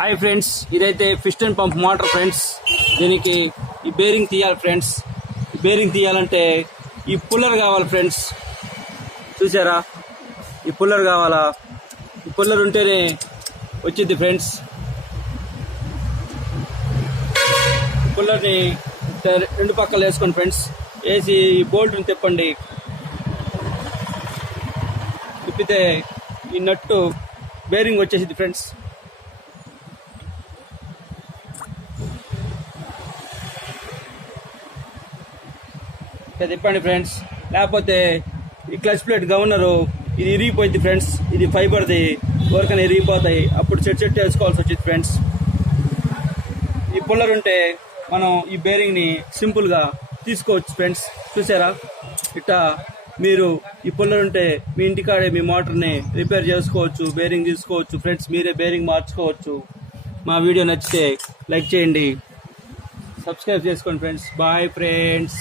Hi friends, ఇదైతే piston pump motor friends. దీనికి ఈ బేరింగ్ తీయాలి ఫ్రెండ్స్. ఈ బేరింగ్ తీయాలంటే ఈ పుల్లర్ కావాలి ఫ్రెండ్స్. చూసారా, ఈ పుల్లర్ కావాలా? ఈ పుల్లర్ ఉంటేనే వచ్చింది ఫ్రెండ్స్. పుల్లర్ని రెండు పక్కలు వేసుకోండి ఫ్రెండ్స్. వేసి ఈ బోల్ట్ని తిప్పండి. తిప్పితే ఈ నట్టు బేరింగ్ వచ్చేసింది ఫ్రెండ్స్. తిప్పండి ఫ్రెండ్స్. లేకపోతే ఈ క్లచ్ ప్లేట్ గవర్నరు ఇది ఇరిగిపోయింది ఫ్రెండ్స్. ఇది ఫైబర్ది, ఎవరికైనా ఇరిగిపోతాయి. అప్పుడు చెట్టు వేసుకోవాల్సి వచ్చింది ఫ్రెండ్స్. ఈ పుల్లర్ ఉంటే మనం ఈ బేరింగ్ని సింపుల్గా తీసుకోవచ్చు ఫ్రెండ్స్. చూసారా, ఇట్టా మీరు ఈ పుల్లర్ ఉంటే మీ ఇంటికాడే మీ మోటార్ని రిపేర్ చేసుకోవచ్చు, బేరింగ్ తీసుకోవచ్చు ఫ్రెండ్స్. మీరే బేరింగ్ మార్చుకోవచ్చు. మా వీడియో నచ్చితే లైక్ చేయండి, సబ్స్క్రైబ్ చేసుకోండి ఫ్రెండ్స్. Bye friends.